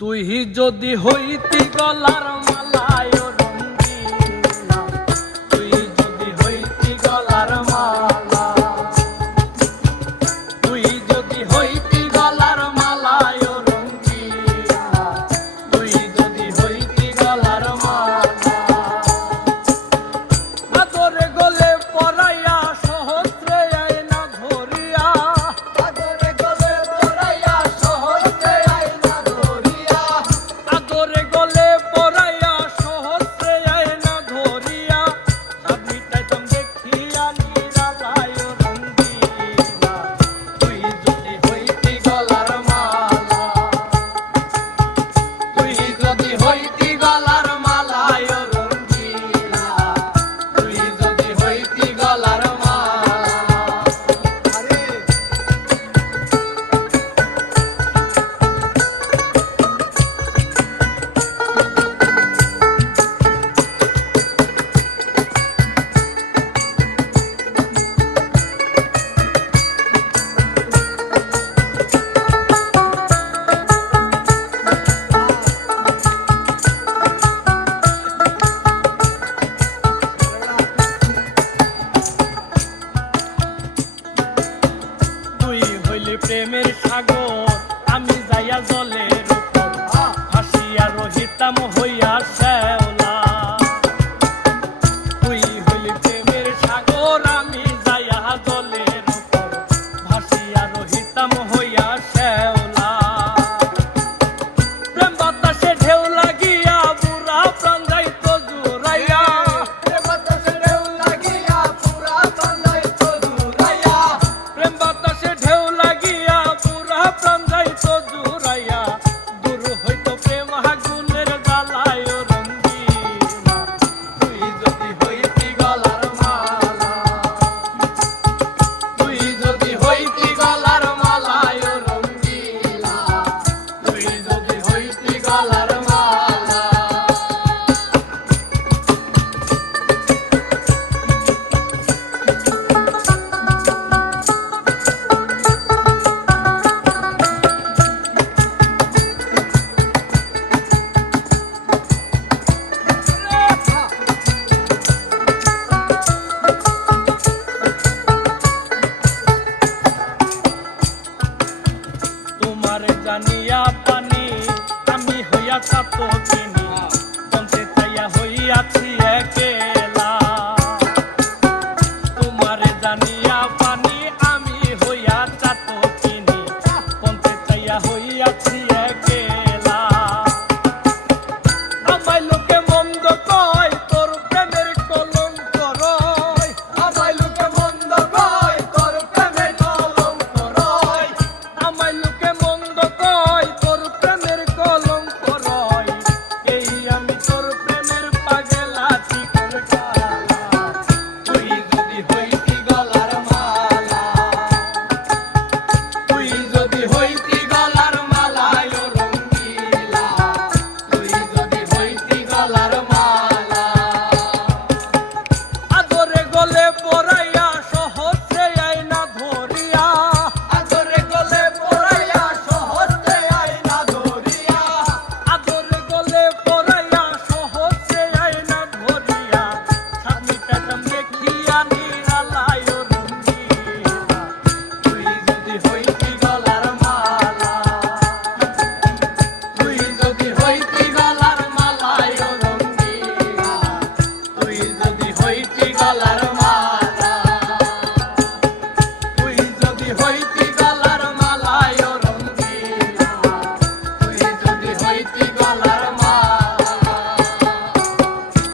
তুই যদি হইতি গলার মালায় রঙ্গিলা, তুই যদি হইতি গলার মালা, তুই যদি হইতি গলার মালায় রঙ্গিলা, তুই যদি হইতি গলার মালা, আদরে গলে পরাইয়া সহস্রে আয়না ধরিয়া, আদরে গলে পরাইয়া সহস্রে আয়না ধরিয়া, আদরে গলে পরাইয়া সহস্রে আয়না ধরিয়া, আমি তাইতাম দেখিয়া নিরালায় রঙ্গিলা, তুই যদি হইতি গলার মালা, তুই যদি হইতি গলার মালায় রঙ্গিলা, তুই যদি হইতি গলার মালা। আরে তুই হইলি প্রেমের সাগর, আমি যাইয়া জলের উপর, ভাসিয়া রহিতাম হইয়া শ্যাওলা। তুই হইলি প্রেমের সাগর, আমি যাইয়া জলের উপর, ভাসিয়া রহিতাম হইয়া শ্যাওলা। প্রেম বাতাসে ঢেউ লাগিয়া বুড়া প্রাণ যাইত জুড়াইয়া, প্রেম বাতাসে ঢেউ লাগিয়া পুরা প্রাণ যাইত জুড়াইয়া, প্রেম বাতাসে ঢেউ লাগিয়া বুড়া প্রাণ যাইত জুড়াইয়া, দূর হইত প্রেম আগুনের জ্বালায় রঙ্গিলা, তুই যদি হইতি গলার মালা, তুই যদি হইতি গলার মালায় রঙ্গিলা, তুই যদি হইতি গলার মালা। তোমার জানিয়া পানি, আমি হইয়া